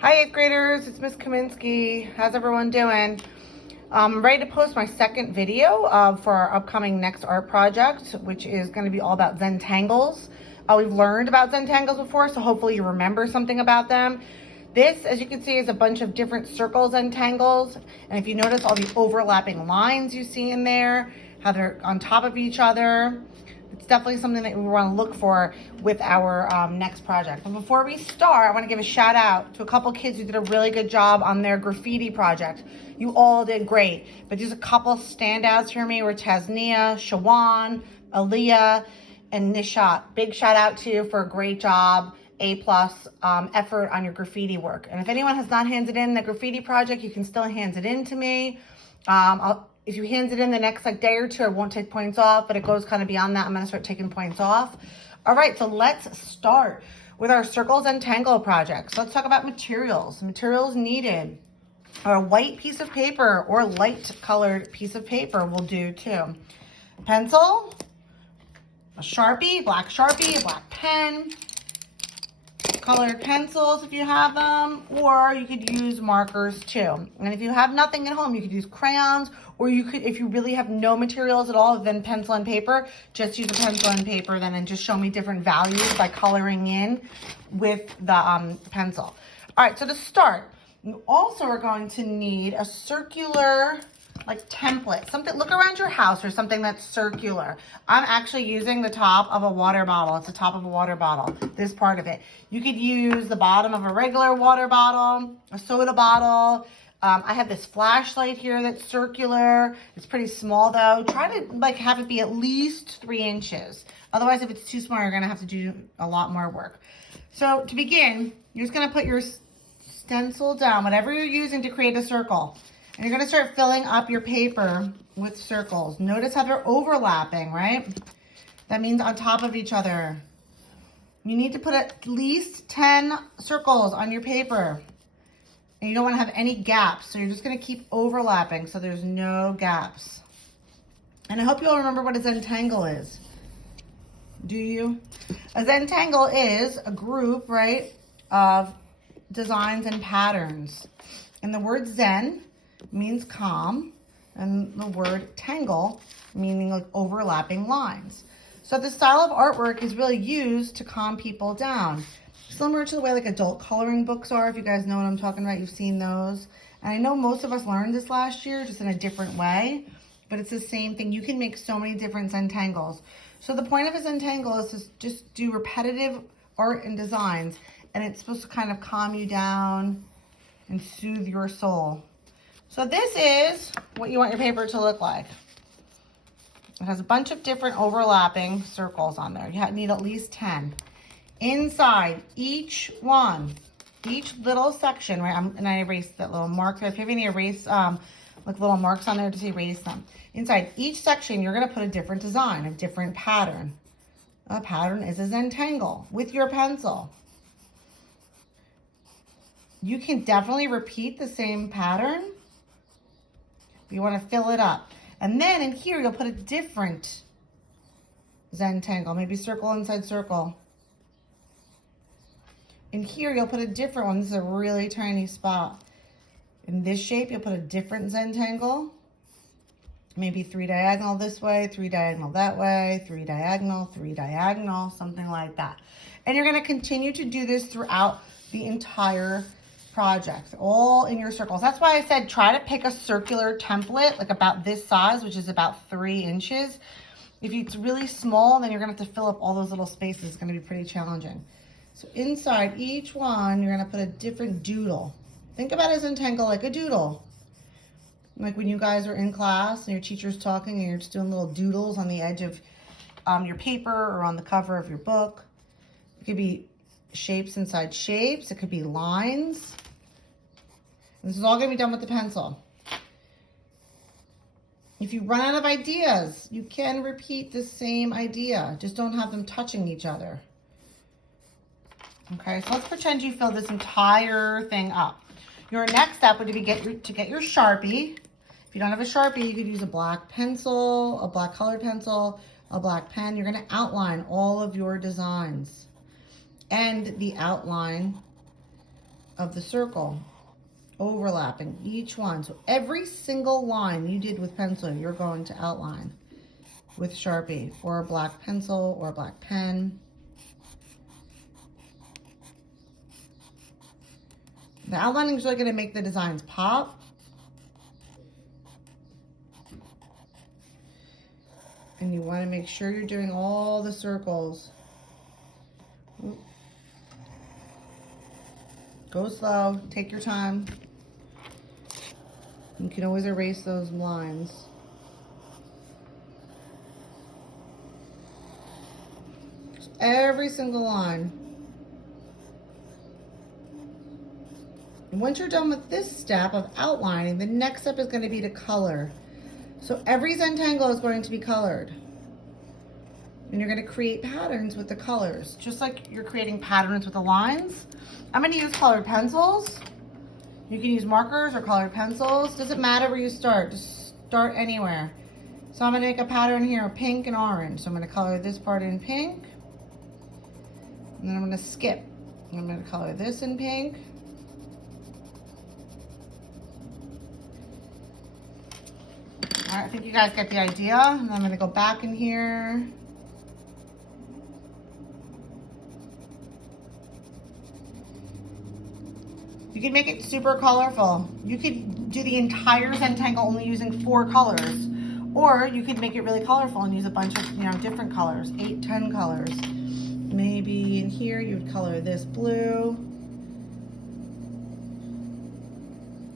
Hi 8th graders, it's Miss Kaminsky. How's everyone doing? I'm ready to post my second video for our upcoming next art project, which is going to be all about Zentangles. We've learned about Zentangles before, so hopefully you remember something about them. This, as you can see, is a bunch of different circle Zentangles. And if you notice all the overlapping lines you see in there, how they're on top of each other, it's definitely something that we want to look for with our next project. But before we start, I want to give a shout out to a couple kids who did a really good job on their graffiti project. You all did great, but there's a couple standouts for me were Tasnia, Shawan, Aaliyah, and Nishat. Big shout out to you for a great job. A+ effort on your graffiti work. And if anyone has not handed in the graffiti project, you can still hand it in to me. If you hand it in the next day or two, I won't take points off, but it goes kind of beyond that. I'm gonna start taking points off. All right, so let's start with our Circle Zentangle project. So let's talk about materials. Materials needed are a white piece of paper or light colored piece of paper will do too. Pencil, a Sharpie, a black pen, colored pencils if you have them, or you could use markers too. And if you have nothing at home, you could use crayons, or you could, if you really have no materials at all, then pencil and paper, just use a pencil and paper then and just show me different values by coloring in with the pencil. All right, so to start, you also are going to need a circular like template, something, look around your house or something that's circular. I'm actually using the top of a water bottle. It's the top of a water bottle, this part of it. You could use the bottom of a regular water bottle, a soda bottle. I have this flashlight here that's circular. It's pretty small though. Try to like have it be at least 3 inches. Otherwise, if it's too small, you're gonna have to do a lot more work. So to begin, you're just gonna put your stencil down, whatever you're using to create a circle. And you're gonna start filling up your paper with circles. Notice how they're overlapping, right? That means on top of each other. You need to put at least 10 circles on your paper. And you don't wanna have any gaps. So you're just gonna keep overlapping so there's no gaps. And I hope you all remember what a Zentangle is. Do you? A Zentangle is a group, right, of designs and patterns. And the word Zen means calm, and the word tangle meaning like overlapping lines. So the style of artwork is really used to calm people down, similar to the way like adult coloring books are. If you guys know what I'm talking about, you've seen those. And I know most of us learned this last year just in a different way, but it's the same thing. You can make so many different Zentangles. So the point of a Zentangle is to just do repetitive art and designs, and it's supposed to kind of calm you down and soothe your soul. So this is what you want your paper to look like. It has a bunch of different overlapping circles on there. You need at least 10. Inside each one, each little section, right? And I erased that little mark there. If you have any erase, like little marks on there, just erase them. Inside each section, you're gonna put a different design, a different pattern. A pattern is a Zentangle with your pencil. You can definitely repeat the same pattern. You want to fill it up. And then in here, you'll put a different Zentangle, maybe circle inside circle. In here, you'll put a different one. This is a really tiny spot. In this shape, you'll put a different Zentangle. Maybe 3 diagonal this way, 3 diagonal that way, 3 diagonal, 3 diagonal, something like that. And you're going to continue to do this throughout the entire project, all in your circles. That's why I said try to pick a circular template, like about this size, which is about 3 inches. If it's really small, then you're gonna have to fill up all those little spaces. It's gonna be pretty challenging. So inside each one, you're gonna put a different doodle. Think about it as Zentangle like a doodle. Like when you guys are in class and your teacher's talking and you're just doing little doodles on the edge of your paper or on the cover of your book. It could be shapes inside shapes. It could be lines. This is all going to be done with the pencil. If you run out of ideas, you can repeat the same idea. Just don't have them touching each other. Okay, so let's pretend you fill this entire thing up. Your next step would be to get your Sharpie. If you don't have a Sharpie, you could use a black pencil, a black colored pencil, a black pen. You're going to outline all of your designs. And the outline of the circle, overlapping each one. So every single line you did with pencil, you're going to outline with Sharpie or a black pencil or a black pen. The outlining is really going to make the designs pop. And you want to make sure you're doing all the circles. Go slow, take your time. You can always erase those lines. Every single line. And once you're done with this step of outlining, the next step is going to be to color. So every Zentangle is going to be colored. And you're going to create patterns with the colors, just like you're creating patterns with the lines. I'm going to use colored pencils. You can use markers or colored pencils. Doesn't matter where you start, just start anywhere. So I'm going to make a pattern here of pink and orange. So I'm going to color this part in pink. And then I'm going to skip. I'm going to color this in pink. All right, I think you guys get the idea. And I'm going to go back in here. You can make it super colorful. You could do the entire Zentangle only using 4 colors. Or you could make it really colorful and use a bunch of, different colors, 8, 10 colors. Maybe in here you would color this blue.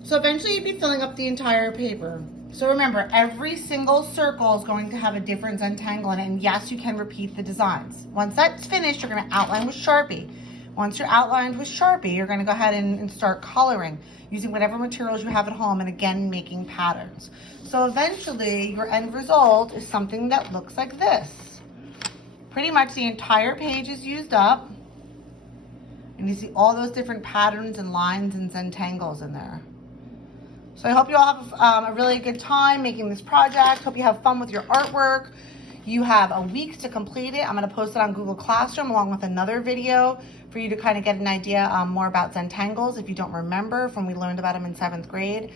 So eventually you'd be filling up the entire paper. So remember, every single circle is going to have a different Zentangle in it. And yes, you can repeat the designs. Once that's finished, you're going to outline with Sharpie. Once you're outlined with Sharpie, you're going to go ahead and start coloring using whatever materials you have at home and again making patterns. So eventually your end result is something that looks like this. Pretty much the entire page is used up and you see all those different patterns and lines and Zentangles in there. So I hope you all have a really good time making this project. Hope you have fun with your artwork. You have a week to complete it. I'm going to post it on Google Classroom along with another video for you to kind of get an idea more about Zentangles if you don't remember from we learned about them in 7th grade.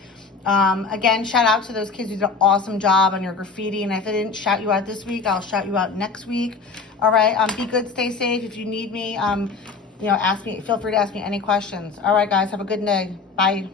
Again, shout out to those kids who did an awesome job on your graffiti. And if I didn't shout you out this week, I'll shout you out next week. All right. Be good. Stay safe. If you need me, ask me. Feel free to ask me any questions. All right, guys. Have a good day. Bye.